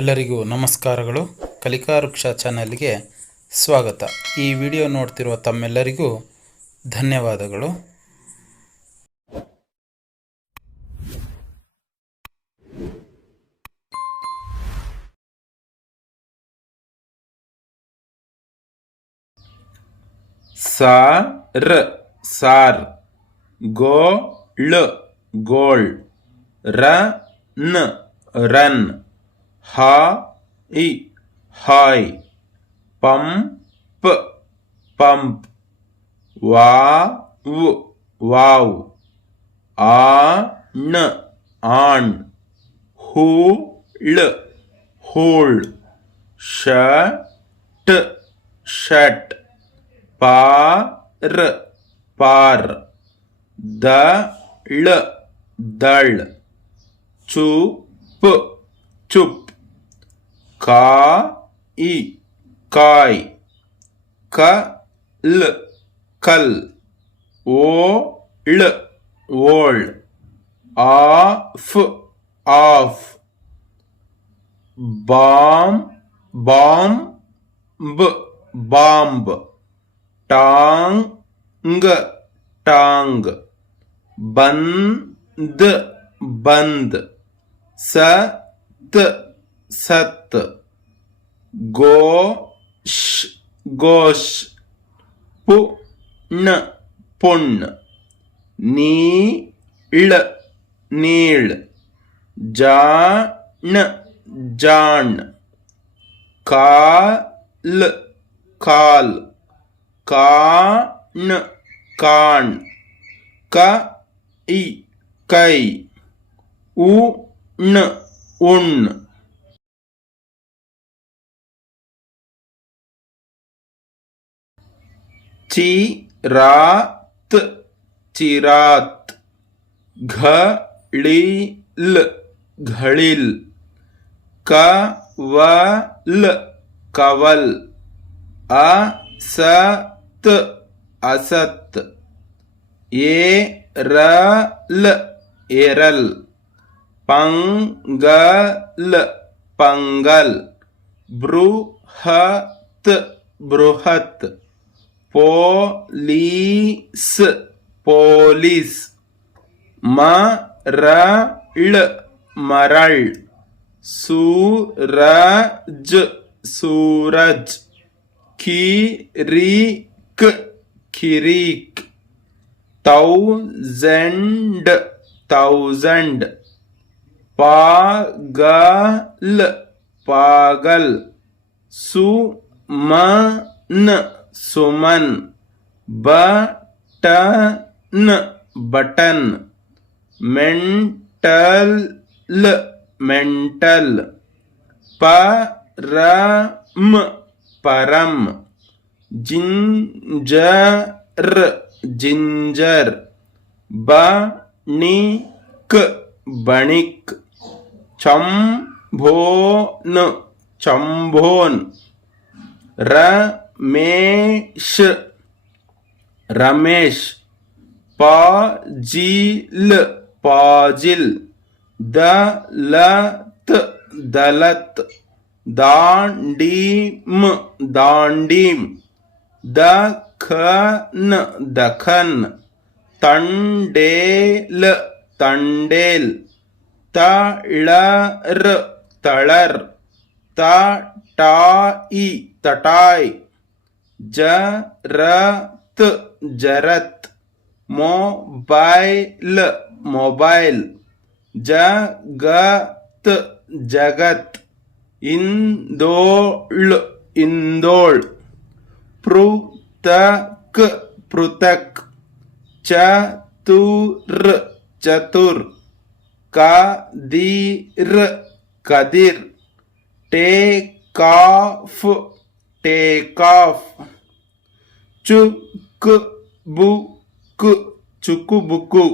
ಎಲ್ಲರಿಗೂ ನಮಸ್ಕಾರಗಳು. ಕಲಿಕಾ ವೃಕ್ಷ ಚಾನಲ್ಗೆ ಸ್ವಾಗತ. ಈ ವಿಡಿಯೋ ನೋಡ್ತಿರುವ ತಮ್ಮೆಲ್ಲರಿಗೂ ಧನ್ಯವಾದಗಳು. ಸಾರ್ ಸಾರ್, ಗೋಳ್ ಗೋಳ್, run run, hi hi, pump pump, wow wow, ಆಣ್ ಆಣ್, ಹೂಳ್ ಹೂಳ್, ಶಟ್ ಶಟ್, ಪಾರ್ ಪಾರ್, ದಳ್ ದಳ್, ಚುಪ್ ಚುಪ್, ಕಾಯಿ ಕಾಯ್, ಕಲ್ ಕಲ್, ಓಳ್ ಓಳ್, off off, bomb bomb bomb, ಟಾಂಗ್ ಟಾಂಗ್, ಬಂದ್ ಬಂದ್, ಸತ್ ಸತ್, ಗೋಶ್ ಗೋಶ್, ಪುಣ್ ಪುಣ್, ನೀಳ್ ನೀಳ್, ಜಾಣ್ ಜಾಣ್, ಕಾಲ್ ಕಾಲ್, ಕಾಣ್ ಕಾಣ್, ಕೈ ಕೈ, ಉಣ್ ಉಣ್. ಚಿರಾತ್ ಚಿರಾತ್, ಘಳಿಲ್ ಘಳಿಲ್, ಕವಲ್ ಕವಲ್, ಅಸತ್ ಅಸತ್, ಏರಲ್ ಏರಲ್, ಪಂಗಲ್ ಪಂಗಲ್, ಬೃಹತ್ ಬೃಹತ್, ಪೋಲೀಸ್ ಪೋಲೀಸ್, ಮರಳ್ ಮರಳ್, ಸೂರಜ್ ಸೂರಜ್, ಕಿರೀಕ್ ಕಿರೀಕ್, ಥೌಸಂಡ್ ಥೌಸಂಡ್, ಪಾಗಲ್ ಪಾಗಲ್, Suman Suman, button button, mental mental, ಪರಂ ಪರಂ, ಜಿಂಜರ್ ಜಿಂಜರ್, ಬಣಿಕ್ ಬಣಿಕ್, ಚಂಭೋನ್ ಚಂಭೋನ್, ರಮೇಶ್ ರಮೇಶ್, ಪಾಜಿಲ್ ಪಾಜಿಲ್, ದಲತ್ ದಲತ್, ದಾಂಡೀಮ್ ದಾಂಡೀಮ್, ದಖನ್ ದಖನ್, ತಂಡೇಲ್ ತಂಡೇಲ್, ತಳರ್ ತಳರ್, ತಟಾಯಿ ತಟಾಯ್, ಜರತ್ ಜರತ್, ಮೊಬೈಲ್ ಮೊಬೈಲ್, ಜಗತ್ ಜಗತ್, ಇಂದೋಳ್ ಇಂದೋಳ್, ಪೃಥಕ್ ಪೃಥಕ್, ಚತುರ್ ಚತುರ್, ಕದೀರ್ ಕದೀರ್, ಟೇಕಾಫ್ ಟೇಕಾಫ್, ಚುಕ್ ಬುಕ್ ಚುಕು ಬುಕು,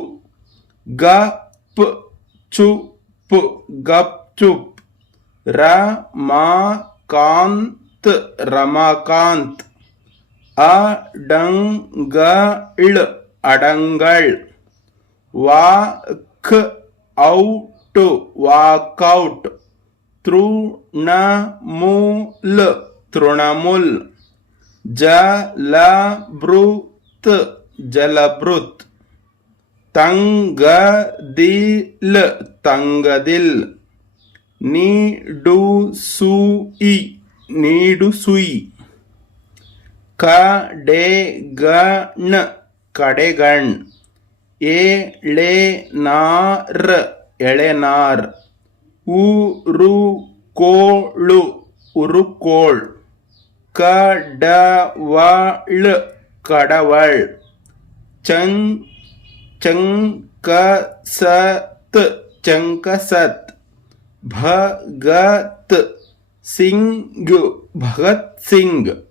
ಗಪ್ ಚುಪ್ ಗಪ್ ಚುಪ್, ರಮಾಕಾಂತ್ ರಮಾಕಾಂತ್, ಅಡಂಗಳ್ ಅಡಂಗಳ್, walk out walkout, through Trinamool Trinamool ಜಲಭೃತ್ ಜಲಭೃತ್ ತಂಗದಿಲ್ ತಂಗದಿಲ್ ನೀಡುಸುಯಿ ನೀಡುಸುಯಿ ಕಡೆಗಣ್ ಕಡೆಗಣ್ ಎಳೆನಾರ್ ಎಳೆನಾರ್ ಉರುಕೋಳು ಉರುಕೋಳ್ ಕಡವಳ್ ಕಡವಳ್ ಚಂಕಸತ್ ಚಂಕಸತ್ ಭಗತ್ ಸಿಂಗ್ ಭಗತ್ ಸಿಂಗ್